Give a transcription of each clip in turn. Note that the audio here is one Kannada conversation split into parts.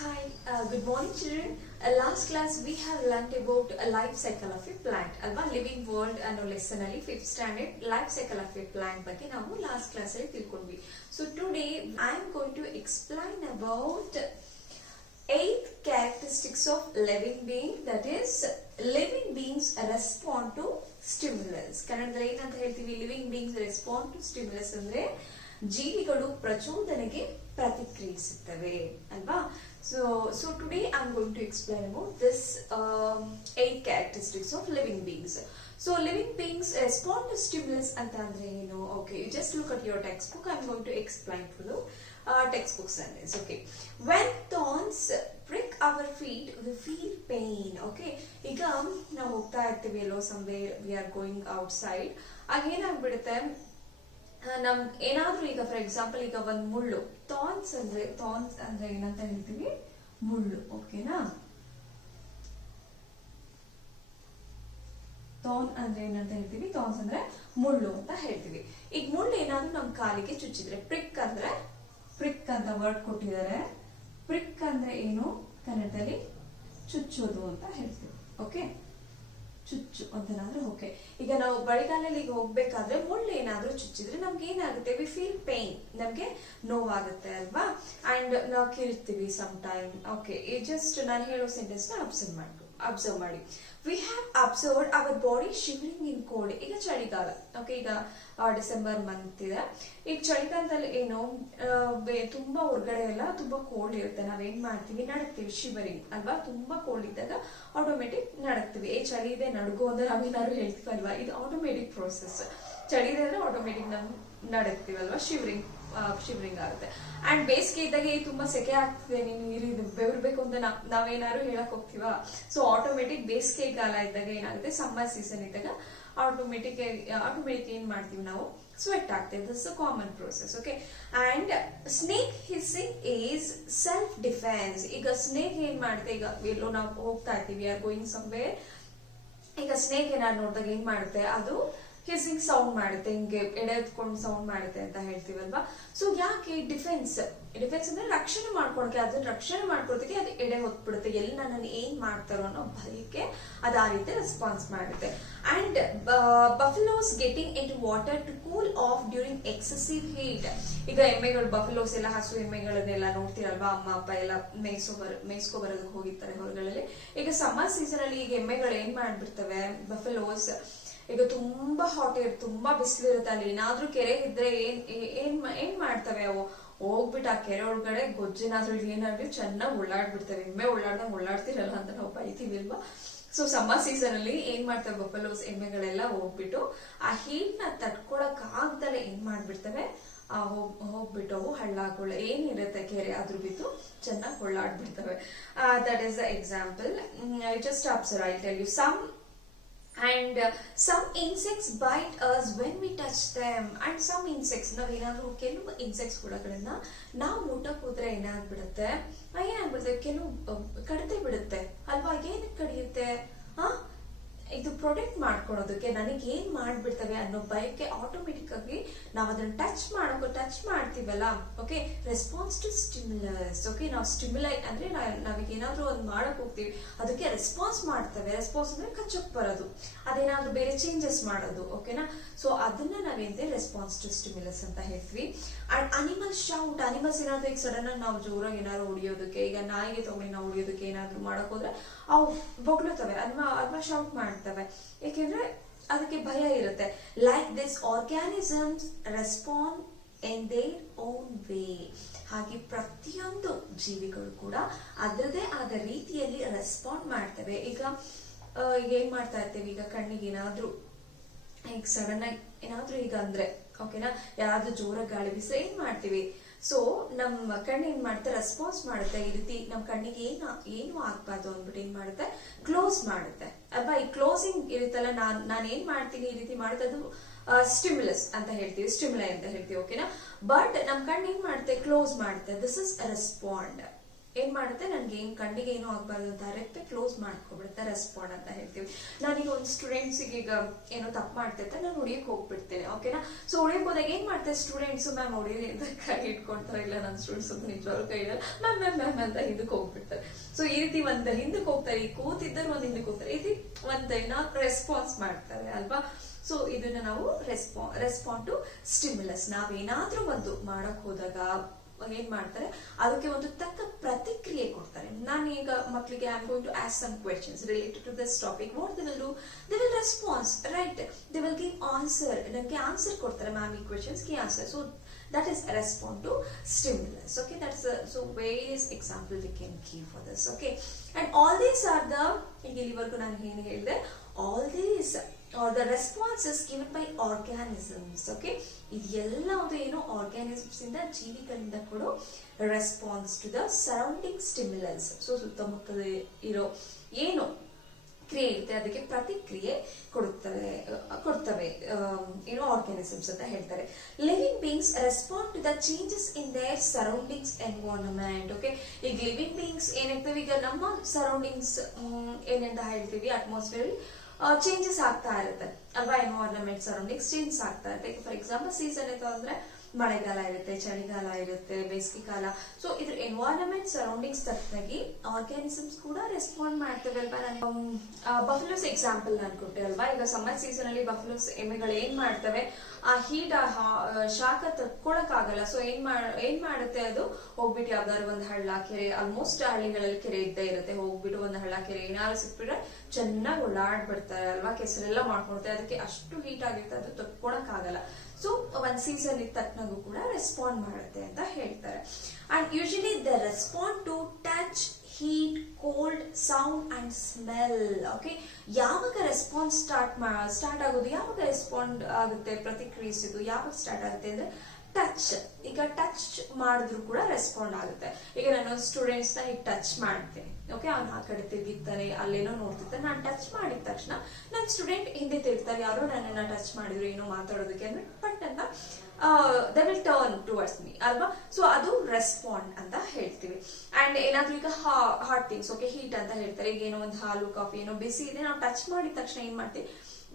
Hi, good morning children. Last class we have learnt about a life cycle of a plant. Alva living world ಅನ್ನೋ lesson ಅಲ್ಲಿ 5th standard life cycle of a plant ಬಗ್ಗೆ ನಾವು last class ಅಲ್ಲಿ ತಿಳ್ಕೊಂಡ್ವಿ. So today I am going to explain about 8 characteristics of living being, that is living beings respond to stimulus. ಕನ್ನಡದಲ್ಲಿ ಏನಂತ ಹೇಳ್ತೀವಿ? living beings respond to stimulus ಅಂದ್ರೆ ಜೀವಿಗಳು ಪ್ರಚೋದನೆಗೆ ಪ್ರತಿಕ್ರಿಯಿಸುತ್ತವೆ ಅಲ್ವಾ. So today I'm going to explain about this 8 characteristics of living beings. So living beings respond to stimulus ಅಂತ ಅಂದ್ರೆ ಏನು? Okay, you just look at your textbook. I'm going to explain to the textbook sentence. Okay, when thorns prick our feet we feel pain. Okay, ಈಗ ನಾವು ಹೋಗ್ತಾ ಇರ್ತೀವಿ ಎಲ್ಲೋ somewhere, we are going outside, ಆಗ ಏನಾಗ್ಬಿಡುತ್ತೆ, ನಮ್ ಏನಾದ್ರೂ ಈಗ ಫಾರ್ ಎಕ್ಸಾಂಪಲ್ ಈಗ ಒಂದ್ ಮುಳ್ಳು, ಥಾರ್ನ್ಸ್ ಅಂದ್ರೆ ಏನಂತ ಹೇಳ್ತೀವಿ? ಮುಳ್ಳು. ಓಕೆನಾ? ಥಾರ್ನ್ ಅಂದ್ರೆ ಏನಂತ ಹೇಳ್ತೀವಿ? ಥಾರ್ನ್ಸ್ ಅಂದ್ರೆ ಮುಳ್ಳು ಅಂತ ಹೇಳ್ತೀವಿ. ಈಗ ಮುಳ್ಳು ಏನಾದ್ರೂ ನಮ್ ಕಾಲಿಗೆ ಚುಚ್ಚಿದ್ರೆ, ಪ್ರಿಕ್ ಅಂತ ವರ್ಡ್ ಕೊಟ್ಟಿದ್ದಾರೆ. ಪ್ರಿಕ್ ಅಂದ್ರೆ ಏನು? ಕನ್ನಡದಲ್ಲಿ ಚುಚ್ಚೋದು ಅಂತ ಹೇಳ್ತೀವಿ. ಓಕೆ, ಚುಚ್ಚು ಅಂತನಾದ್ರೂ ಓಕೆ. ಈಗ ನಾವು ಬಳಿಗಾಲಲ್ಲಿ ಈಗ ಹೋಗ್ಬೇಕಾದ್ರೆ ಮುಳ್ಳು ಏನಾದ್ರೂ ಚುಚ್ಚಿದ್ರೆ ನಮ್ಗೆ ಏನಾಗುತ್ತೆ? ವಿ ಫೀಲ್ ಪೇನ್, ನಮ್ಗೆ ನೋವಾಗುತ್ತೆ ಅಲ್ವಾ. ಅಂಡ್ ನಾವು ಕಿರ್ತೀವಿ ಸಮ್ ಟೈಮ್. ಓಕೆ, ಜಸ್ಟ್ ನಾನು ಹೇಳೋ ಸೆಂಟೆನ್ಸ್ ನ ಅಬ್ಸರ್ವ್ ಮಾಡಿ. We have observed our body shivering in cold. ಈಗ ಚಳಿಗಾಲ. ಓಕೆ, ಈಗ ಡಿಸೆಂಬರ್ ಮಂತ್ ಇದೆ. ಈಗ ಚಳಿಗಾಲದಲ್ಲಿ ಏನು, ತುಂಬಾ ಹೊರಗಡೆ ಎಲ್ಲ ತುಂಬಾ ಕೋಲ್ಡ್ ಇರುತ್ತೆ. ನಾವೇನ್ ಮಾಡ್ತೀವಿ? ನಡಕ್ತೀವಿ, ಶಿವರಿಂಗ್ ಅಲ್ವಾ. ತುಂಬಾ ಕೋಲ್ಡ್ ಇದ್ದಾಗ ಆಟೋಮೆಟಿಕ್ ನಡಕ್ತೀವಿ. ಚಳಿ ಇದೆ ನಡುಗು ಅಂದ್ರೆ ನಾವೇನಾದ್ರು ಹೇಳ್ತೀವಿ ಅಲ್ವಾ. ಇದು ಆಟೋಮೆಟಿಕ್ ಪ್ರೋಸೆಸ್. ಚಳಿ ಇದೆ ಅಂದ್ರೆ ಆಟೋಮೆಟಿಕ್ ನಾವು ನಡಕ್ತೀವಲ್ವಾ, ಶಿವರಿಂಗ್ ಆಗುತ್ತೆ. ಅಂಡ್ ಬೇಸಿಗೆ ಇದ್ದಾಗ ತುಂಬಾ ಸೆಕೆ ಆಗ್ತಿದೆ, ನೀನು ಬೆವರ್ಬೇಕು ಅಂತ ನಾವೇನಾದ್ರು ಹೇಳಕ್ ಹೋಗ್ತೀವ. ಸೊ ಆಟೋಮೆಟಿಕ್ ಬೇಸಿಗೆ ಕಾಲ ಇದ್ದಾಗ ಏನಾಗುತ್ತೆ, ಸಮ್ಮರ್ ಸೀಸನ್ ಇದ್ದಾಗ ಆಟೋಮೆಟಿಕ್ ಏನ್ ಮಾಡ್ತೀವಿ ನಾವು? ಸ್ವೆಟ್ ಆಗ್ತೇವೆ. This common process. Okay, and snake hissing is self defence. ಈಗ ಸ್ನೇಕ್ ಏನ್ ಮಾಡುತ್ತೆ? ಈಗ ಎಲ್ಲೋ ನಾವು ಹೋಗ್ತಾ ಇರ್ತೀವಿ, ಆರ್ ಗೋಯಿಂಗ್ ಸಮ್ವೇರ್. ಈಗ ಸ್ನೇಕ್ ಏನಾದ್ರು ನೋಡಿದಾಗ ಏನ್ ಮಾಡುತ್ತೆ? ಅದು ಹಿಸ್ಸಿಂಗ್ ಸೌಂಡ್ ಮಾಡುತ್ತೆ, ಹಿಂಗೆ ಎಡೆದ್ಕೊಂಡು ಸೌಂಡ್ ಮಾಡುತ್ತೆ ಅಂತ ಹೇಳ್ತೀವಲ್ವಾ. ಸೊ ಯಾಕೆ? ಡಿಫೆನ್ಸ್ ಅಂದ್ರೆ ರಕ್ಷಣೆ ಮಾಡ್ಕೊಳಕ್ಕೆ, ಅದನ್ನ ರಕ್ಷಣೆ ಮಾಡ್ಕೊಳಕ್ಕೆ ಅದು ಎಡೆ ಹೊತ್ಬಿಡುತ್ತೆ. ಎಲ್ಲಿ ನನ್ನನ್ನು ಏನ್ ಮಾಡ್ತಾರೋ ಅನ್ನೋ ಭಯಕ್ಕೆ ಅದು ಆ ರೀತಿ ರೆಸ್ಪಾನ್ಸ್ ಮಾಡುತ್ತೆ. And buffaloes getting into water to cool off during excessive heat. ಈಗ ಎಮ್ಮೆಗಳು, ಬಫೆಲೋಸ್ ಎಲ್ಲ, ಹಸು ಎಮ್ಮೆಗಳನ್ನೆಲ್ಲ ನೋಡ್ತೀರಲ್ವಾ, ಅಮ್ಮ ಅಪ್ಪ ಎಲ್ಲ ಮೇಯ್ಸ್ಕೊ ಬರೋದಕ್ಕೆ ಹೋಗಿರ್ತಾರೆ ಹೊರಗಳಲ್ಲಿ. ಈಗ ಸಮ್ಮರ್ ಸೀಸನ್ ಅಲ್ಲಿ ಈಗ ಎಮ್ಮೆಗಳು ಏನ್ ಮಾಡ್ಬಿಡ್ತವೆ? ಬಫೆಲೋಸ್ ಈಗ ತುಂಬಾ ಹಾಟ್ ಇರುತ್ತೆ, ತುಂಬಾ ಬಿಸಿಲಿರುತ್ತೆ. ಅಲ್ಲಿ ಏನಾದ್ರೂ ಕೆರೆ ಇದ್ರೆ ಏನ್ ಮಾಡ್ತವೆ ಅವು? ಹೋಗ್ಬಿಟ್ಟು ಆ ಕೆರೆ ಒಳಗಡೆ ಗೊಜ್ಜೇನಾದ್ರೂ ಏನಾದ್ರು ಚೆನ್ನಾಗಿ ಉಳ್ಳಾಡ್ಬಿಡ್ತವೆ. ಎಮ್ಮೆ ಉಳ್ಳಾಡ್ತಿರಲ್ಲ ಅಂತ ನಾವು ಬೈತೀವಿ ಅಲ್ವಾ. ಸೊ ಸಮ್ಮರ್ ಸೀಸನ್ ಅಲ್ಲಿ ಏನ್ ಮಾಡ್ತವೆ? ಬಫೆಲೋಸ್ ಎಮ್ಮೆಗಳೆಲ್ಲ ಹೋಗ್ಬಿಟ್ಟು ಆ ಹೀಟ್ ನ ತಡ್ಕೊಳಕ್ ಆಗ್ದಲೆ ಏನ್ ಮಾಡ್ಬಿಡ್ತವೆ? ಹೋಗ್ಬಿಟ್ಟು ಅವು ಹಳ್ಳಗಳು ಏನಿರುತ್ತೆ ಕೆರೆ ಅದ್ರ ಬಿದ್ದು ಚೆನ್ನಾಗಿ ಉಳ್ಳಾಡ್ಬಿಡ್ತವೆ. That is the example. Just observe, I tell you some. And some insects bite us when we touch them. And some insects, ನಾವೇನಾದ್ರೂ ಕೆಲವು ಇನ್ಸೆಕ್ಟ್ಸ್ ಹುಳಗಳನ್ನ ನಾವು ಮುಟ್ಟಕ್ ಹೋದ್ರೆ ಏನಾಗ್ಬಿಡುತ್ತೆ? ಕೆಲವು ಕಡಿತೆ ಬಿಡುತ್ತೆ ಅಲ್ವಾ. ಏನಕ್ಕೆ ಕಡಿಯುತ್ತೆ? ಇದು ಪ್ರೊಟೆಕ್ಟ್ ಮಾಡ್ಕೊಳೋದಕ್ಕೆ, ನನಗೆ ಏನ್ ಮಾಡ್ಬಿಡ್ತವೆ ಅನ್ನೋ ಭಯಕ್ಕೆ ಆಟೋಮೆಟಿಕ್ ಆಗಿ ನಾವು ಅದನ್ನ ಟಚ್ ಮಾಡ್ತೀವಲ್ಲ. Okay, response to stimulus. Okay, ನಾವು ಸ್ಟಿಮ್ಯುಲೈ ಅಂದ್ರೆ ನಾವೀಗ ಏನಾದ್ರೂ ಒಂದು ಮಾಡಕ್ ಹೋಗ್ತೀವಿ, ಅದಕ್ಕೆ ರೆಸ್ಪಾನ್ಸ್ ಮಾಡ್ತವೆ. ರೆಸ್ಪಾನ್ಸ್ ಅಂದ್ರೆ ಕಚ್ಚಕ್ ಬರೋದು, ಅದೇನಾದ್ರೂ ಬೇರೆ ಚೇಂಜಸ್ ಮಾಡೋದು. ಓಕೆನಾ? ಸೊ ಅದನ್ನ ನಾವೇಂದ್ರೆ ರೆಸ್ಪಾನ್ಸ್ ಟು ಸ್ಟಿಮ್ಯುಲಸ್ ಅಂತ ಹೇಳ್ತೀವಿ. And animal shout. ಅನಿಮಲ್ಸ್ ಏನಾದ್ರೂ ಈಗ ಸಡನ್ ಆಗಿ ನಾವು ಜೋರಾಗಿ ಏನಾದ್ರು ಹೊಡಿಯೋದಕ್ಕೆ, ಈಗ ನಾಯಿಗೆ ತಗೊಂಡು ನಾವು ಹೊಡಿಯೋದಕ್ಕೆ ಏನಾದ್ರು ಮಾಡಕ್ ಹೋದ್ರೆ ಅವು ಬೊಗ್ಳುತ್ತವೆ, ಅಥವಾ ಶೌಟ್ ಮಾಡ್ತವೆ. ಯಾಕೆಂದ್ರೆ ಅದಕ್ಕೆ ಭಯ ಇರುತ್ತೆ. Like this organisms respond in their own way. ಹಾಗೆ ಪ್ರತಿಯೊಂದು ಜೀವಿಗಳು ಕೂಡ ಅದರದೇ ಆದ ರೀತಿಯಲ್ಲಿ ರೆಸ್ಪಾಂಡ್ ಮಾಡ್ತವೆ. ಈಗ ಏನ್ ಮಾಡ್ತಾ ಇರ್ತೇವೆ? ಈಗ ಕಣ್ಣಿಗೆ ಏನಾದ್ರೂ ಈಗ ಸಡನ್ ಆಗಿ ಏನಾದ್ರೂ ಈಗ ಅಂದ್ರೆ, ಓಕೆನಾ, ಯಾರಾದ್ರೂ ಜೋರಾಗಿ ಗಾಳಿ ಬೀಸಿದ್ರೆ ಏನ್ ಮಾಡ್ತೀವಿ? ಸೊ ನಮ್ಮ ಕಣ್ಣು ಏನ್ ಮಾಡುತ್ತೆ? ರೆಸ್ಪಾನ್ಸ್ ಮಾಡುತ್ತೆ. ಈ ರೀತಿ ನಮ್ಮ ಕಣ್ಣಿಗೆ ಏನು ಆಗ್ಬಾರ್ದು ಅಂದ್ಬಿಟ್ಟು ಏನ್ ಮಾಡುತ್ತೆ? ಕ್ಲೋಸ್ ಮಾಡುತ್ತೆ ಅಲ್ವಾ. ಈ ಕ್ಲೋಸಿಂಗ್ ಇರುತ್ತಲ್ಲ, ನಾನು ಏನ್ ಮಾಡ್ತೀನಿ ಈ ರೀತಿ ಮಾಡುತ್ತೆ, ಅದು ಸ್ಟಿಮ್ಯುಲಸ್ ಅಂತ ಹೇಳ್ತೀವಿ, ಸ್ಟಿಮ್ಯುಲೈ ಅಂತ ಹೇಳ್ತೀವಿ. ಓಕೆನಾ? ಬಟ್ ನಮ್ ಕಣ್ಣು ಏನ್ ಮಾಡುತ್ತೆ? ಕ್ಲೋಸ್ ಮಾಡುತ್ತೆ. This is respond. ಏನ್ ಮಾಡುತ್ತೆ, ನನ್ಗೆ ಏನ್ ಕಣ್ಣಿಗೆ ಏನೂ ಆಗ್ಬಾರ್ದು ಅಂತ ರೆಪ್ಪೆ ಕ್ಲೋಸ್ ಮಾಡ್ಕೊಬಿಡುತ್ತೆ, ರೆಸ್ಪಾಂಡ್ ಅಂತ ಹೇಳ್ತೀವಿ. ನಾನೀಗ ಒಂದು ಸ್ಟೂಡೆಂಟ್ಸಿಗೆ ಈಗ ಏನೋ ತಪ್ಪು ಮಾಡ್ತಿರ್ತಾರೆ, ನಾನು ಹೊಡಿಯಕ್ ಹೋಗ್ಬಿಡ್ತೇನೆ, ಓಕೆನಾ. ಸೊ ಹೊಡಿಯಕ್ ಹೋದಾಗ ಏನ್ ಮಾಡ್ತಾರೆ ಸ್ಟೂಡೆಂಟ್ಸ್, ಮ್ಯಾಮ್ ಹೊಡಿರಿ ಅಂತ ಕೈ ಇಟ್ಕೊಳ್ತಾರೆ, ಇಲ್ಲ ನನ್ನ ಸ್ಟೂಡೆಂಟ್ಸ್ ಅಂತ ನಿಜವಾಗ್ಲೂ ಕೈ ಇಡಲ್ಲ, ಮ್ಯಾಮ್ ಮ್ಯಾಮ್ ಮ್ಯಾಮ್ ಅಂತ ಹಿಂದಕ್ಕೆ ಹೋಗ್ಬಿಡ್ತಾರೆ. ಸೊ ಈ ರೀತಿ ಒಂದ್ ಹಿಂದಕ್ಕೆ ಹೋಗ್ತಾರೆ, ಈ ಕೂತಿದ್ದರು ಒಂದ್ ಹಿಂದಕ್ಕೆ ಹೋಗ್ತಾರೆ, ಈ ರೀತಿ ಒಂದ್ ರೆಸ್ಪಾನ್ಸ್ ಮಾಡ್ತಾರೆ ಅಲ್ವಾ. ಸೊ ಇದನ್ನ ನಾವು ರೆಸ್ಪಾಂಡ್ ಟು ಸ್ಟಿಮ್ಯುಲಸ್. ನಾವೇನಾದ್ರೂ ಒಂದು ಮಾಡಕ್ ಹೋದಾಗ ಏನ್ ಮಾಡ್ತಾರೆ, ಅದಕ್ಕೆ ಒಂದು ತಕ್ಕ ಪ್ರತಿಕ್ರಿಯೆ ಕೊಡ್ತಾರೆ. ನಾನು ಈಗ ಮಕ್ಕಳಿಗೆ I am going to ask some questions related to this topic. What they will do, they will response, right, they will give answer. ನನಗೆ ಆನ್ಸರ್ ಕೊಡ್ತಾರೆ ಮ್ಯಾಮ್ ಈ ಕ್ವೆಶ್ಚನ್ಸ್ ಗೆ answer. So that is a response to stimulus. Okay, that's so various example we can give for this. Okay, and all these are the all these or the responses given by organisms. Okay, ಇದೆಲ್ಲ ಒಂದು ಏನು ಆರ್ಗಾನಿಸಮ್ಸ್ ಇಂದ ಜೀವಿಗಳಿಂದ ಕೊಡೋ response to the surrounding stimulus. So ಸುತ್ತಮುತ್ತಲ ಇರೋ ಏನು ಕ್ರಿಯೆ ಇರುತ್ತೆ ಅದಕ್ಕೆ ಪ್ರತಿಕ್ರಿಯೆ ಕೊಡ್ತವೆ ಏನು ಆರ್ಗಾನಿಸಮ್ಸ್ ಅಂತ ಹೇಳ್ತಾರೆ. Living beings respond to the changes in their surroundings environment. Okay, ಈಗ ಲಿವಿಂಗ್ ಬೀಯಿಂಗ್ಸ್ ಏನಿರ್ತವೆ, ಈಗ ನಮ್ಮ ಸರೌಂಡಿಂಗ್ಸ್ ಏನಂತ ಹೇಳ್ತೀವಿ, ಅಟ್ಮಾಸ್ಫಿಯರ್ ಚೇಂಜಸ್ ಆಗ್ತಾ ಇರುತ್ತೆ ಅಲ್ವಾ, ಎನ್ವೈರನ್ಮೆಂಟ್ ಸರೌಂಡಿಂಗ್ಸ್ ಚೇಂಜಸ್ ಆಗ್ತಾ ಇರುತ್ತೆ. ಫಾರ್ ಎಕ್ಸಾಂಪಲ್ ಸೀಸನ್ ಇತ್ತು ಅಂದ್ರೆ ಮಳೆಗಾಲ ಇರುತ್ತೆ, ಚಳಿಗಾಲ ಇರುತ್ತೆ, ಬೇಸಿಗೆ ಕಾಲ. ಸೊ ಇದ್ರ ಎನ್ವೈರನ್ಮೆಂಟ್ ಸರೌಂಡಿಂಗ್ಸ್ ತಕ್ಕನಾಗಿ ಆರ್ಗ್ಯಾನಿಸಮ್ಸ್ ಕೂಡ ರೆಸ್ಪಾಂಡ್ ಮಾಡ್ತೇವೆ ಅಲ್ವಾ. ನಾನು ಬಫಲೋಸ್ ಎಕ್ಸಾಂಪಲ್ ನಾನು ಕೊಟ್ಟೆ ಅಲ್ವಾ. ಈಗ ಸಮ್ಮರ್ ಸೀಸನ್ ಅಲ್ಲಿ ಬಫಲೋಸ್ ಎಮ್ಮೆಗಳು ಏನ್ ಮಾಡ್ತವೆ, ಆ ಹೀಟ್ ಶಾಖ ತಡ್ಕೊಳಕ್ ಆಗಲ್ಲ. ಸೊ ಏನ್ ಮಾಡುತ್ತೆ, ಅದು ಹೋಗ್ಬಿಟ್ಟು ಯಾವ್ದಾದ್ರು ಒಂದು ಹಳ್ಳ ಕೆರೆ, ಆಲ್ಮೋಸ್ಟ್ ಹಳ್ಳಿಗಳಲ್ಲಿ ಕೆರೆ ಇದ್ದೇ ಇರುತ್ತೆ, ಹೋಗ್ಬಿಟ್ಟು ಒಂದು ಹಳ್ಳ ಕೆರೆ ಏನಾದ್ರು ಸಿಕ್ಬಿಟ್ರೆ ಚೆನ್ನಾಗಿ ಓಡಾಡ್ಬಿಡ್ತಾರೆ ಅಲ್ವಾ, ಕೆಸರೆಲ್ಲ ಮಾಡ್ಕೊಳ್ತಾರೆ. ಅದಕ್ಕೆ ಅಷ್ಟು ಹೀಟ್ ಆಗಿರುತ್ತೆ, ಅದು ತಡ್ಕೊಳಕ್ ಆಗಲ್ಲ. ಸೊ ಒಂದ್ ಸೀಸನ್ ಇದ್ದ ತಕ್ಕನಾಗೂ ಕೂಡ ರೆಸ್ಪಾಂಡ್ ಮಾಡುತ್ತೆ ಅಂತ ಹೇಳ್ತಾರೆ. And usually the respond to touch, heat, cold, sound and smell. Okay, ಯಾವಾಗ ರೆಸ್ಪಾನ್ಸ್ ಸ್ಟಾರ್ಟ್ ಆಗೋದು, ಯಾವಾಗ ರೆಸ್ಪಾಂಡ್ ಆಗುತ್ತೆ, ಪ್ರತಿಕ್ರಿಯಿಸೋದು ಯಾವಾಗ ಸ್ಟಾರ್ಟ್ ಆಗುತ್ತೆ ಅಂದ್ರೆ ಟಚ್. ಈಗ ಟಚ್ ಮಾಡಿದ್ರು ಕೂಡ ರೆಸ್ಪಾಂಡ್ ಆಗುತ್ತೆ. ಈಗ ನಾನು ಸ್ಟೂಡೆಂಟ್ಸ್ ನ ಈಗ ಟಚ್ ಮಾಡ್ತೇನೆ, ಓಕೆ, ಅವ್ನು ಆ ಕಡೆ ತಿರುಗಿರ್ತಾನೆ, ಅಲ್ಲೇನೋ ನೋಡ್ತಿರ್ತಾನೆ, ನಾನು ಟಚ್ ಮಾಡಿದ ತಕ್ಷಣ ನನ್ನ ಸ್ಟೂಡೆಂಟ್ ಹಿಂದೆ ತಿರುಗ್ತಾರೆ, ಯಾರೋ ನನ್ನನ್ನ ಟಚ್ ಮಾಡಿದ್ರು ಏನೋ ಮಾತಾಡೋದಕ್ಕೆ ಅಂದ್ರೆ ಬಟ್ ಅಂತ they will turn towards me ಅಲ್ವಾ. ಸೊ ಅದು ರೆಸ್ಪಾಂಡ್ ಅಂತ ಹೇಳ್ತೀವಿ. ಅಂಡ್ ಏನಾದ್ರೂ ಈಗ ಹಾಟ್ ಥಿಂಗ್ಸ್, ಓಕೆ, ಹೀಟ್ ಅಂತ ಹೇಳ್ತಾರೆ. ಈಗ ಏನೋ ಒಂದು ಹಾಲು ಕಾಫಿ ಏನೋ ಬಿಸಿ ಇದೆ, ನಾವು ಟಚ್ ಮಾಡಿದ ತಕ್ಷಣ ಏನ್ ಮಾಡ್ತೀವಿ,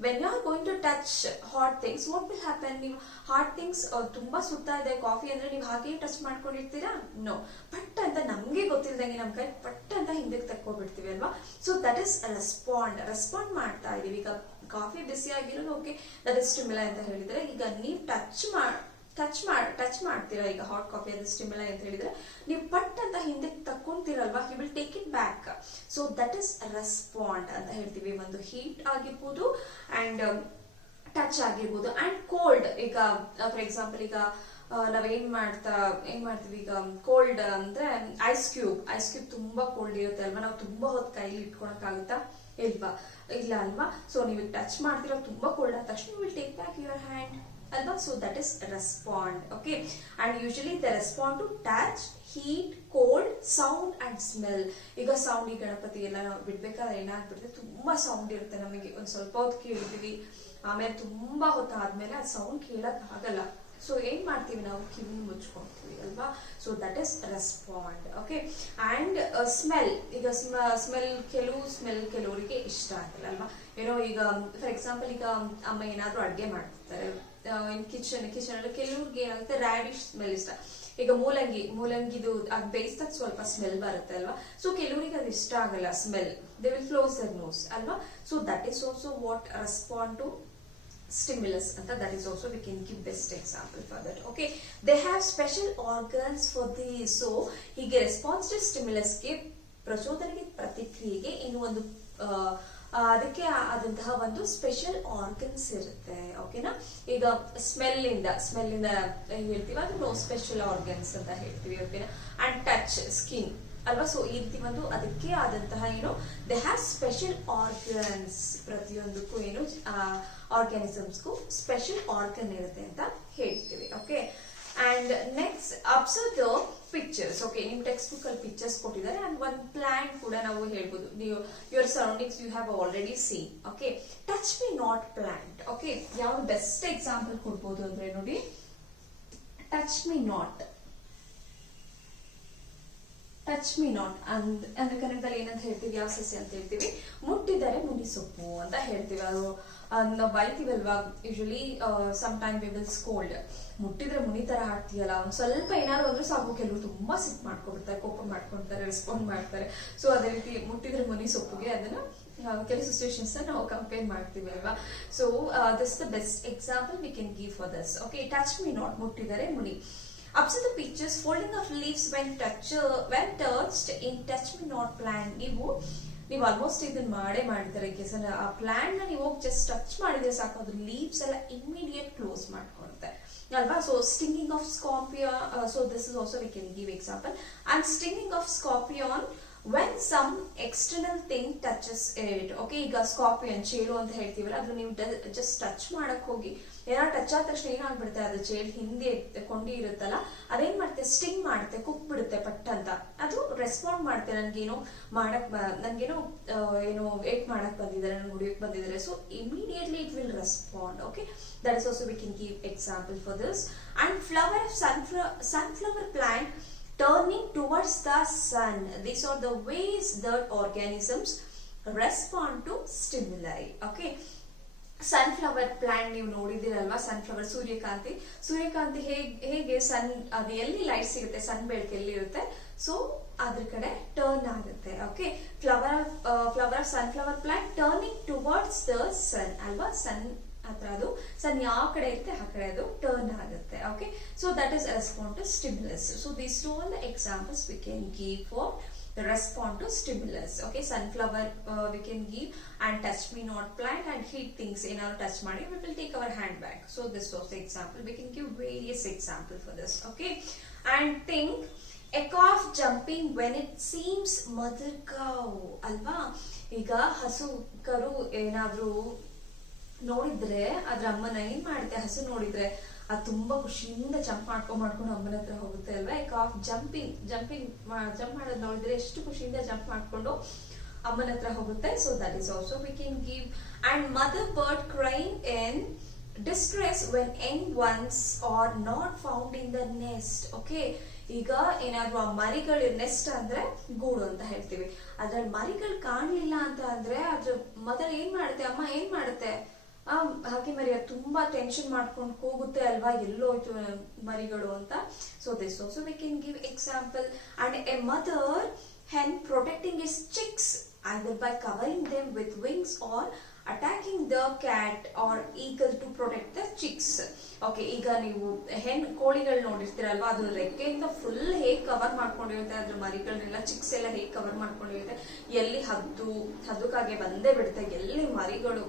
when you are going to touch hot things, what will happen, ನೀವು ಹಾಟ್ ಥಿಂಗ್ಸ್ ತುಂಬಾ ಸುತ್ತಾ ಇದೆ, ಕಾಫಿ ಅಂದ್ರೆ ನೀವು ಹಾಗೆ ಟಚ್ ಮಾಡ್ಕೊಂಡಿರ್ತೀರಾ, ನೋ, ಪಟ್ ಅಂತ ನಮ್ಗೆ ಗೊತ್ತಿಲ್ದಂಗೆ ನಮ್ ಕೈ ಪಟ್ ಅಂತ ಹಿಂದಕ್ಕೆ ತಕ್ಕೋಬಿಡ್ತೀವಿ ಅಲ್ವಾ. ಸೊ ದಟ್ ಇಸ್ ರೆಸ್ಪಾಂಡ್ ಮಾಡ್ತಾ ಇದೀವಿ. ಈಗ ಕಾಫಿ ಬಿಸಿ ಆಗಿರೋದು ಓಕೆ, ದಟ್ ಇಸ್ ಸ್ಟಿಮ್ಯುಲೈ ಅಂತ ಹೇಳಿದ್ರೆ, ಈಗ ನೀವು ಟಚ್ ಮಾಡ್ತೀರಾ, ಈಗ ಹಾಟ್ ಕಾಫಿ ಅದು ಸ್ಟಿಮ್ಯುಲೈ ಅಂತ ಹೇಳಿದ್ರೆ ನೀವು ಪಟ್ ಅಂತ ಹಿಂದಕ್ಕೆ ತಕ್ಕೊಂತೀರಲ್ವಾ, you will take it back. So that is respond ಅಂತ ಹೇಳ್ತೀವಿ. ಒಂದು ಹೀಟ್ ಆಗಿರ್ಬೋದು ಅಂಡ್ ಟಚ್ ಆಗಿರ್ಬೋದು. ಅಂಡ್ ಕೋಲ್ಡ್, ಈಗ ಫಾರ್ ಎಕ್ಸಾಂಪಲ್ ಈಗ ನಾವೇನ್ ಮಾಡ್ತೀವಿ, ಈಗ ಕೋಲ್ಡ್ ಅಂದ್ರೆ ಐಸ್ ಕ್ಯೂಬ್ ತುಂಬಾ ಕೋಲ್ಡ್ ಇರುತ್ತೆ ಅಲ್ವಾ, ನಾವು ತುಂಬಾ ಹೊತ್ತು ಕೈಲಿ ಇಟ್ಕೊಳಕ್ ಆಗುತ್ತಾ, ಇಲ್ಲ ಅಲ್ವಾ. ಸೊ ನೀವು ಟಚ್ ಮಾಡ್ತಿರೋ ತುಂಬಾ ಕೋಲ್ಡ್ ಆದ ತಕ್ಷಣ you will take back your hand ಅಲ್ವಾ. So that is respond. Okay, and usually the respond to touch, heat, cold, sound and smell. ಈಗ ಸೌಂಡ್, ಈ ಗಣಪತಿ ಎಲ್ಲ ನಾವು ಬಿಡ್ಬೇಕಾದ್ರೆ ಏನಾಗ್ಬಿಡುತ್ತೆ, ತುಂಬಾ ಸೌಂಡ್ ಇರುತ್ತೆ, ನಮಗೆ ಒಂದ್ ಸ್ವಲ್ಪ ಹೊತ್ತು ಕೇಳ್ತೀವಿ, ಆಮೇಲೆ ತುಂಬಾ ಹೊತ್ತು ಆದ್ಮೇಲೆ ಆ ಸೌಂಡ್ ಕೇಳಕ್ ಆಗಲ್ಲ. ಸೊ ಏನ್ ಮಾಡ್ತೀವಿ, ನಾವು ಕಿವಿ ಮುಚ್ಕೊಂತೀವಿ ಅಲ್ವಾ. So that is respond. Okay, and smell. ಈಗ ಸ್ಮೆಲ್ ಕೆಲವರಿಗೆ ಇಷ್ಟ ಆಗಲ್ಲ ಅಲ್ವಾ. ಏನೋ ಈಗ ಫಾರ್ ಎಕ್ಸಾಂಪಲ್ ಈಗ ಅಮ್ಮ ಏನಾದ್ರೂ ಅಡ್ಗೆ ಮಾಡ್ತಿರ್ತಾರೆ ಕಿಚನ್ ಅಲ್ಲಿ, ಕೆಲವ್ರಿಗೆ ಏನಾಗುತ್ತೆ ರ್ಯಾಡಿಶ್ ಸ್ಮೆಲ್ ಇಷ್ಟ. ಈಗ ಮೂಲಂಗಿದು ಅದ್ ಬೇಯಿಸಿದಾಗ ಸ್ವಲ್ಪ ಸ್ಮೆಲ್ ಬರುತ್ತೆ ಅಲ್ವಾ. ಸೊ ಕೆಲವರಿಗೆ ಅದು ಇಷ್ಟ ಆಗಲ್ಲ smell, they will close their nose ಅಲ್ವಾ. So that is also what respond to stimulus and that is also we can give best example for that. Okay, they have special organs for this. So hige response to stimulus ge ಪ್ರಚೋದನೆಗೆ ಪ್ರತಿಕ್ರಿಯೆಗೆ ಇನ್ನು ಒಂದು ಅದಕ್ಕೆ ಆದಂತಹ ಒಂದು ಸ್ಪೆಷಲ್ ಆರ್ಗನ್ಸ್ ಇರುತ್ತೆ. ಓಕೆನಾ, ಈಗ ಸ್ಮೆಲ್ ಇಂದ ಹೇಳ್ತೀವಿ, ಅದು ಸ್ಪೆಷಲ್ ಆರ್ಗನ್ಸ್ ಅಂತ ಹೇಳ್ತೀವಿ. ಓಕೆನಾ, ಅಂಡ್ ಟಚ್, ಸ್ಕಿನ್ ಅಲ್ವಾ. ಸೊ ಈ ರೀತಿ ಒಂದು ಅದಕ್ಕೆ ಆದಂತಹ ಏನು ದೇ ಹ್ಯಾವ್ ಸ್ಪೆಷಲ್ ಆರ್ಗನ್ಸ್. ಪ್ರತಿಯೊಂದಕ್ಕೂ ಏನು ಆರ್ಗ್ಯಾನಿಸಮ್ಸ್ಗೂ ಸ್ಪೆಷಲ್ ಆರ್ಗನ್ ಇರುತ್ತೆ ಅಂತ ಹೇಳ್ತೀವಿ. Okay, and next observe the pictures. Okay, ನಿಮ್ ಟೆಕ್ಸ್ಟ್ ಬುಕ್ ಅಲ್ಲಿ ಪಿಕ್ಚರ್ಸ್ ಕೊಟ್ಟಿದ್ದಾರೆ. ಅಂಡ್ ಒಂದ್ ಪ್ಲಾಂಟ್ ಕೂಡ ನಾವು ಹೇಳ್ಬೋದು, ನೀವು your surroundings you have already seen. Okay, touch me not plant. Okay, ಯಾವ ಬೆಸ್ಟ್ ಎಕ್ಸಾಂಪಲ್ ಕೊಡ್ಬೋದು ಅಂದ್ರೆ ನೋಡಿ, touch me not. Touch me not ಅಂದ್ರೆ ಕನ್ನಡದಲ್ಲಿ ಏನಂತ ಹೇಳ್ತೀವಿ, ಯಾವ ಸಸ್ಯ ಅಂತ ಹೇಳ್ತೀವಿ, ಮುಟ್ಟಿದರೆ ಮುನಿ ಸೊಪ್ಪು ಅಂತ ಹೇಳ್ತೀವಿ. ಅದು ನಾವು ಬೈತೀವಲ್ವಾ, usually some time we will scold, ಮುಟ್ಟಿದ್ರೆ ಮುನಿ ತರ ಹಾಡ್ತೀಯಲ್ಲ, ಒಂದ್ ಸ್ವಲ್ಪ ಏನಾದ್ರು ಅಂದ್ರೆ ಸಾಕು, ಕೆಲವರು ತುಂಬಾ ಸಿಟ್ ಮಾಡ್ಕೊಬಿಡ್ತಾರೆ, ಕೋಪ ಮಾಡ್ಕೊಂತಾರೆ, ರೆಸ್ಪಾಂಡ್ ಮಾಡ್ತಾರೆ. ಸೊ ಅದೇ ರೀತಿ ಮುಟ್ಟಿದ್ರೆ ಮುನಿ ಸೊಪ್ಪುಗೆ ಅದನ್ನ ಕೆಲವು ಸಿಚುವೇಶನ್ಸ್ ನಾವು ಕಂಪೇರ್ ಮಾಡ್ತೀವಿ ಅಲ್ವಾ. So this the best example V can give for this. Okay, touch me not, ಮುಟ್ಟಿದರೆ ಮುನಿ. Observe the pictures, folding of leaves when touched in touch me not plant. ನೀವು ಆಲ್ಮೋಸ್ಟ್ ಇದನ್ನ ಮಾಡಿರ್ತಾರೆ. ಆ ಪ್ಲಾಂಟ್ ನ ನೀವು ಜಸ್ಟ್ ಟಚ್ ಮಾಡಿದ್ರೆ ಸಾಕು, ಅದ್ರ ಲೀವ್ಸ್ ಎಲ್ಲ ಇಮಿಡಿಯೇಟ್ ಕ್ಲೋಸ್ ಮಾಡ್ಕೊಳುತ್ತೆ ಅಲ್ವಾ. So stinging of scorpion, so this is also we can give example. And stinging of scorpion when some external thing touches it. Okay, ಈಗ ಸ್ಕಾರ್ಪಿಯನ್ ಚೇಳು ಅಂತ ಹೇಳ್ತೀವಲ್ಲ, ಅದು ನೀವು ಜಸ್ಟ್ ಟಚ್ ಮಾಡಕ್ ಹೋಗಿ ಏನಾದ್ರು ಟಚ್ ಆದ ತಕ್ಷಣ ಏನಾಗ್ಬಿಡುತ್ತೆ, ಅದು ಚೇಳು ಹಿಂದೆ ಕೊಂಡಿ ಇರುತ್ತಲ್ಲ, ಅದೇನ್ ಮಾಡುತ್ತೆ, ಸ್ಟಿಂಗ್ ಮಾಡುತ್ತೆ, ಕುಕ್ ಬಿಡುತ್ತೆ ಪಟ್ ಅಂತ. ಅದು ರೆಸ್ಪಾಂಡ್ ಮಾಡುತ್ತೆ, ನನ್ಗೇನೋ ಏನೋ ವೇಟ್ ಮಾಡಕ್ ಬಂದಿದ್ದಾರೆ, ನನ್ಗೆ ಹುಡಿಯಕ್ ಬಂದಿದ್ದಾರೆ. So immediately it will respond. Okay, that is also we can give example for this. And flower of sunflower plant turning towards the sun. These are the ways that organisms respond to stimuli. Okay, sunflower plant ನೀವು ನೋಡಿದಿರಲ್ವಾ, ಸನ್ಫ್ಲವರ್ ಸೂರ್ಯಕಾಂತಿ ಹೇಗೆ ಸನ್, ಅದು ಎಲ್ಲಿ ಲೈಟ್ ಸಿಗುತ್ತೆ, ಸನ್ ಬೆಳಕು ಎಲ್ಲಿ ಇರುತ್ತೆ, ಸೊ ಅದ್ರ ಕಡೆ ಟರ್ನ್ ಆಗುತ್ತೆ. Okay, flower of sunflower plant turning towards the sun ಅಲ್ವಾ, ಸನ್ ಹತ್ರ ಅದು ಸನ್ ಯಾವ ಕಡೆ ಇರುತ್ತೆ ಆ ಕಡೆ ಅದು ಟರ್ನ್ ಆಗುತ್ತೆ. Okay, so that is respond to stimulus. So these two all the examples we can give for the respond to stimulus. Okay, sunflower we can give, and touch me not plant, and heat things in our touch madi we will take our hand back. So this was the example. We can give various example for this. Okay, and think a calf jumping when it seems mother cow alva. Iga hasu karu enadru ನೋಡಿದ್ರೆ ಅದ್ರ ಅಮ್ಮನ ಏನ್ ಮಾಡುತ್ತೆ, ಹಸು ನೋಡಿದ್ರೆ ಅದು ತುಂಬಾ ಖುಷಿಯಿಂದ ಜಂಪ್ ಮಾಡ್ಕೊಂಡು ಅಮ್ಮನ ಹತ್ರ ಹೋಗುತ್ತೆ ಅಲ್ವಾ. ಕಾಫ್ ಜಂಪ್ ಮಾಡೋದು ನೋಡಿದ್ರೆ ಎಷ್ಟು ಖುಷಿಯಿಂದ ಜಂಪ್ ಮಾಡ್ಕೊಂಡು ಅಮ್ಮನ ಹತ್ರ ಹೋಗುತ್ತೆ. So that is also we can give. And mother bird crying in distress when young ones are not found in the nest. Okay, ಈಗ ಏನಾದ್ರು ಆ ಮರಿಗಳು, ನೆಸ್ಟ್ ಅಂದ್ರೆ ಗೂಡು ಅಂತ ಹೇಳ್ತೀವಿ, ಅದ್ರಲ್ಲಿ ಮರಿಗಳು ಕಾಣ್ಲಿಲ್ಲ ಅಂತ ಅಂದ್ರೆ ಅದ್ರ ಮದರ್ ಏನ್ ಮಾಡುತ್ತೆ, ಅಮ್ಮ ಏನ್ ಮಾಡುತ್ತೆ, ಹಾಗೆ ಮರಿ ತುಂಬಾ ಟೆನ್ಷನ್ ಮಾಡ್ಕೊಂಡು ಹೋಗುತ್ತೆ ಅಲ್ವಾ, ಎಲ್ಲೋಯ್ತು ಮರಿಗಳು ಅಂತ. So this also we can give example. And A mother hen protecting its chicks either by covering them with wings or attacking the cat or eagle to protect the chicks. Okay, ಈಗ ನೀವು ಹೆಣ್ ಕೋಳಿಗಳು ನೋಡಿರ್ತೀರಲ್ವಾ, ಅದು ರೆಕ್ಕೆಯಿಂದ ಫುಲ್ ಹೇಗ್ ಕವರ್ ಮಾಡ್ಕೊಂಡಿರುತ್ತೆ, ಅದ್ರ ಮರಿಗಳನ್ನೆಲ್ಲ ಚಿಕ್ಸ್ ಎಲ್ಲ ಹೇಗ್ ಕವರ್ ಮಾಡ್ಕೊಂಡಿರುತ್ತೆ, ಎಲ್ಲಿ ಹದ್ದುಕಾಗೆ ಬಂದೇ ಬಿಡುತ್ತೆ, ಎಲ್ಲಿ ಮರಿಗಳು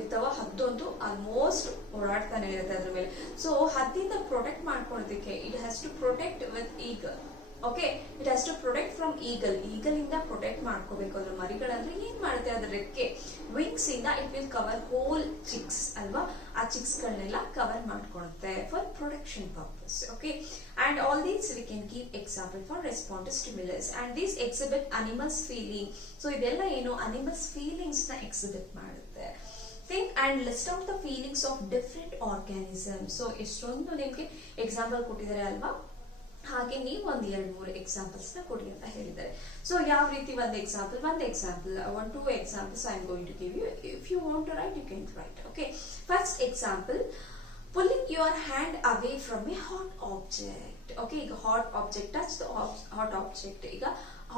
ಇರ್ತಾವ ಹದ್ದು ಅಂತೂ ಆಲ್ಮೋಸ್ಟ್ ಓಡಾಡ್ತಾನೆ ಇರುತ್ತೆ ಅದ್ರ ಮೇಲೆ. ಸೊ ಹದ್ದಿಂದ ಪ್ರೊಟೆಕ್ಟ್ ಮಾಡ್ಕೊಳ್ಳೋದಕ್ಕೆ it has to protect with eagle. Okay, it has to protect from eagle ಇಂದ ಪ್ರೊಟೆಕ್ಟ್ ಮಾಡ್ಕೋಬೇಕು. ಅದ್ರ ಮರಿಗಳಂದ್ರೆ ಏನ್ ಮಾಡುತ್ತೆ, ಅದ್ರ ರೆಕ್ಕೆ ವಿಂಗ್ಸ್ ಇಂದ it will cover whole chicks ಅಲ್ವಾ, ಆ ಚಿಕ್ಸ್ ಗಳನ್ನೆಲ್ಲ ಕವರ್ ಮಾಡ್ಕೊಳುತ್ತೆ for protection purpose. Okay, and all these we can give example for respond to stimulus. And these exhibit animals feeling. So ಇದೆಲ್ಲ ಏನು, ಅನಿಮಲ್ಸ್ ಫೀಲಿಂಗ್ಸ್ ನ ಎಕ್ಸಿಬಿಟ್ ಮಾಡುತ್ತೆ. Think and list out the feelings of different organisms. So ಎಷ್ಟೊಂದು ನಿಮ್ಗೆ ಎಕ್ಸಾಂಪಲ್ ಕೊಟ್ಟಿದ್ದಾರೆ ಅಲ್ವಾ, ಹಾಗೆ ನೀವು ಒಂದ್ 2-3 ಎಕ್ಸಾಂಪಲ್ಸ್ ನ ಕೊಡಿ ಅಂತ ಹೇಳಿದ್ದಾರೆ. ಸೊ ಯಾವ ರೀತಿ ಒಂದು example 2 examples I am going to give you. If you want to write, you can write. Okay, first example, pulling your hand away from a hot object. Okay, ಈಗ hot object, touch the hot object. ಈಗ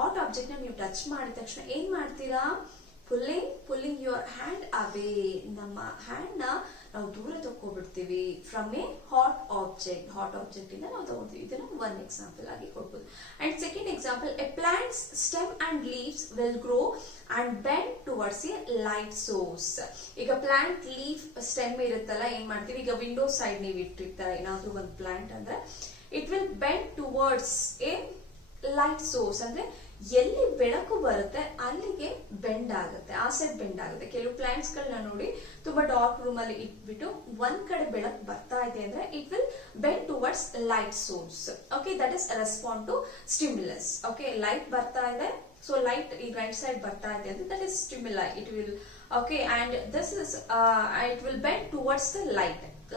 hot object ನ ನೀವು ಟಚ್ ಮಾಡಿದ ತಕ್ಷಣ ಏನ್ ಮಾಡ್ತೀರಾ, pulling your hand away. ನಮ್ಮ ಹ್ಯಾಂಡ್ ನ ನಾವು ದೂರ ತಕ್ಕೋಬಿಡ್ತೀವಿ ಫ್ರಮ್ ಎ ಹಾಟ್ ಆಬ್ಜೆಕ್ಟ್ ಇಂದ ನಾವು ತಗೊಳ್ತೀವಿ. ಇದನ್ನ ಒನ್ ಎಕ್ಸಾಂಪಲ್ ಆಗಿ ಕೊಡ್ಬೋದು. And second example, A plants stem and leaves will grow and bend towards A light source. ಈಗ ಪ್ಲಾಂಟ್ ಲೀಫ್ ಸ್ಟೆಮ್ ಇರುತ್ತಲ್ಲ, ಏನ್ ಮಾಡ್ತೀವಿ, ಈಗ ವಿಂಡೋ ಸೈಡ್ ನೀವು ಇಟ್ಟಿರ್ತಾರೆ ಏನಾದ್ರು ಒಂದು ಪ್ಲಾಂಟ್ ಅಂದ್ರೆ it will bend towards A light source, ಅಂದ್ರೆ ಎಲ್ಲಿ ಬೆಳಕು ಬರುತ್ತೆ ಅಲ್ಲಿಗೆ ಬೆಂಡ್ ಆಗುತ್ತೆ, ಆ ಸೈಡ್ ಬೆಂಡ್ ಆಗುತ್ತೆ. ಕೆಲವು ಪ್ಲಾಂಟ್ಸ್ ಗಳನ್ನ ನೋಡಿ ತುಂಬಾ ಡಾರ್ಕ್ ರೂಮ್ ಅಲ್ಲಿ ಇಟ್ಬಿಟ್ಟು ಒಂದ್ ಕಡೆ ಬೆಳಕು ಬರ್ತಾ ಇದೆ ಅಂದ್ರೆ it will bend towards light source. Okay, that is respond to stimulus. Okay, light ಬರ್ತಾ ಇದೆ, ಸೊ ಲೈಟ್ ಈ ರೈಟ್ ಸೈಡ್ ಬರ್ತಾ ಇದೆ ಅಂದ್ರೆ that is stimuli. It will okay, and this is it will bend towards the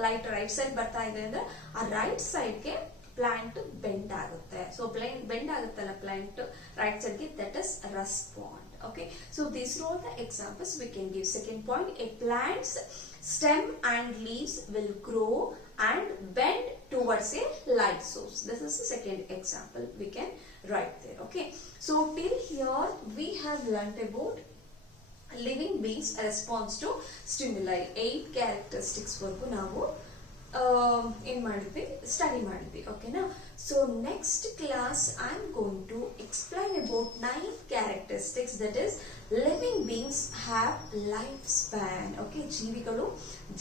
light right side ಬರ್ತಾ ಇದೆ ಅಂದ್ರೆ ಆ ರೈಟ್ ಸೈಡ್ ಗೆ ಪ್ಲಾಂಟ್ ಬೆಂಡ್ ಆಗುತ್ತೆ. ಸೊ ಬೆಂಡ್ ಆಗುತ್ತಲ್ಲ ಪ್ಲಾಂಟ್ ರೈಟ್ ಸೈಡ್ಗೆ, that is respond. Okay, so these are all the examples we can give. Second point, a plant's stem and leaves will grow and bend towards a light source. This is the second example we can write there. Okay, so till here we have learnt about living beings response to stimuli. 8 characteristics ವರ್ಗು ನಾವು ಏನ್ ಮಾಡಿದ್ವಿ, ಸ್ಟಡಿ ಮಾಡಿದ್ವಿ. ಓಕೆನಾ? So next class I am going to explain about 9 characteristics that is living beings have life span. Okay, ಜೀವಿಗಳು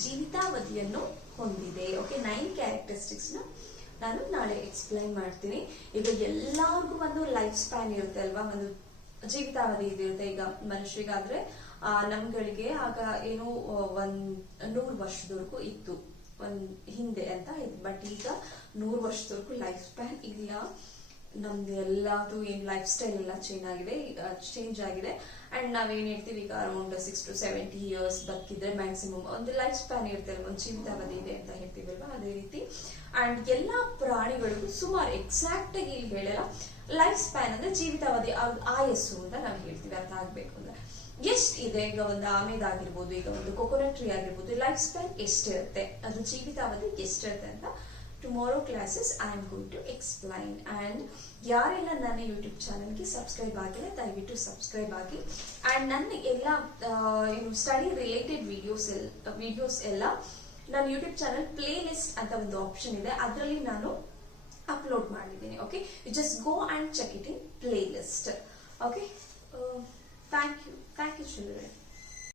ಜೀವಿತಾವಧಿಯನ್ನು ಹೊಂದಿದೆ. ಓಕೆ, 9 ಕ್ಯಾರೆಕ್ಟರಿಸ್ಟಿಕ್ಸ್ ನ ನಾನು ನಾಳೆ ಎಕ್ಸ್ಪ್ಲೈನ್ ಮಾಡ್ತೀನಿ. ಈಗ ಎಲ್ಲರಿಗೂ ಒಂದು ಲೈಫ್ ಸ್ಪ್ಯಾನ್ ಇರುತ್ತೆ ಅಲ್ವಾ, ಒಂದು ಜೀವಿತಾವಧಿ ಇದಿರುತ್ತೆ. ಈಗ ಮನುಷ್ಯರಿಗಾದ್ರೆ ನಮ್ಗಳಿಗೆ ಆಗ ಏನು 100 ವರ್ಷದವರೆಗೂ ಇತ್ತು ಹಿಂದೆ ಅಂತ, ಬಟ್ ಈಗ 100 ವರ್ಷದವರೆಗೂ ಲೈಫ್ ಸ್ಪ್ಯಾನ್ ಇಲ್ಲ. ನಮ್ದು ಎಲ್ಲದು ಏನ್ ಲೈಫ್ ಸ್ಟೈಲ್ ಎಲ್ಲ ಚೇಂಜ್ ಆಗಿದೆ. ಅಂಡ್ ನಾವೇನ್ ಹೇಳ್ತೀವಿ, ಈಗ ಅರೌಂಡ್ 6 to 70 years ಬದುಕಿದ್ರೆ ಮ್ಯಾಕ್ಸಿಮಮ್ ಒಂದು ಲೈಫ್ ಸ್ಪ್ಯಾನ್ ಇರ್ತದೆ, ಒಂದು ಜೀವಿತಾವಧಿ ಇದೆ ಅಂತ ಹೇಳ್ತೀವಲ್ವಾ, ಅದೇ ರೀತಿ. ಅಂಡ್ ಎಲ್ಲಾ ಪ್ರಾಣಿಗಳಿಗೂ ಸುಮಾರು ಎಕ್ಸಾಕ್ಟ್ ಆಗಿ ಇಲ್ಲಿ ಹೇಳಲ್ಲ, ಲೈಫ್ ಸ್ಪ್ಯಾನ್ ಅಂದ್ರೆ ಜೀವಿತಾವಧಿ ಆಯಸ್ಸು ಅಂತ ನಾವು ಹೇಳ್ತೀವಿ. ಅರ್ಥ ಆಗ್ಬೇಕು ಅಂದ್ರೆ ಎಷ್ಟಿದೆ, ಈಗ ಒಂದು ಆಮೇದಾಗಿರ್ಬೋದು, ಈಗ ಒಂದು ಕೊಕೊನಟ್ ಟ್ರೀ ಆಗಿರ್ಬೋದು, ಲೈಫ್ ಸ್ಪ್ಯಾನ್ ಎಷ್ಟಿರುತ್ತೆ, ಅದ್ರ ಜೀವಿತಾವಧಿ ಎಷ್ಟಿರುತ್ತೆ ಅಂತ tomorrow classes I am going to explain. And ಯಾರೆಲ್ಲ ನನ್ನ ಯೂಟ್ಯೂಬ್ ಚಾನಲ್ಗೆ ಸಬ್ಸ್ಕ್ರೈಬ್ ಆಗಿಲ್ಲ ದಯವಿಟ್ಟು ಸಬ್ಸ್ಕ್ರೈಬ್ ಆಗಿ. ಅಂಡ್ ನನ್ನ ಎಲ್ಲ ಏನು ಸ್ಟಡಿ ರಿಲೇಟೆಡ್ ವಿಡಿಯೋಸ್ ಎಲ್ಲ ನನ್ನ ಯೂಟ್ಯೂಬ್ ಚಾನಲ್ ಪ್ಲೇ ಲಿಸ್ಟ್ ಅಂತ ಒಂದು ಆಪ್ಷನ್ ಇದೆ, ಅದರಲ್ಲಿ ನಾನು ಅಪ್ಲೋಡ್ ಮಾಡಿದ್ದೀನಿ. Okay, you just go and check it in playlist. Okay, thank you children.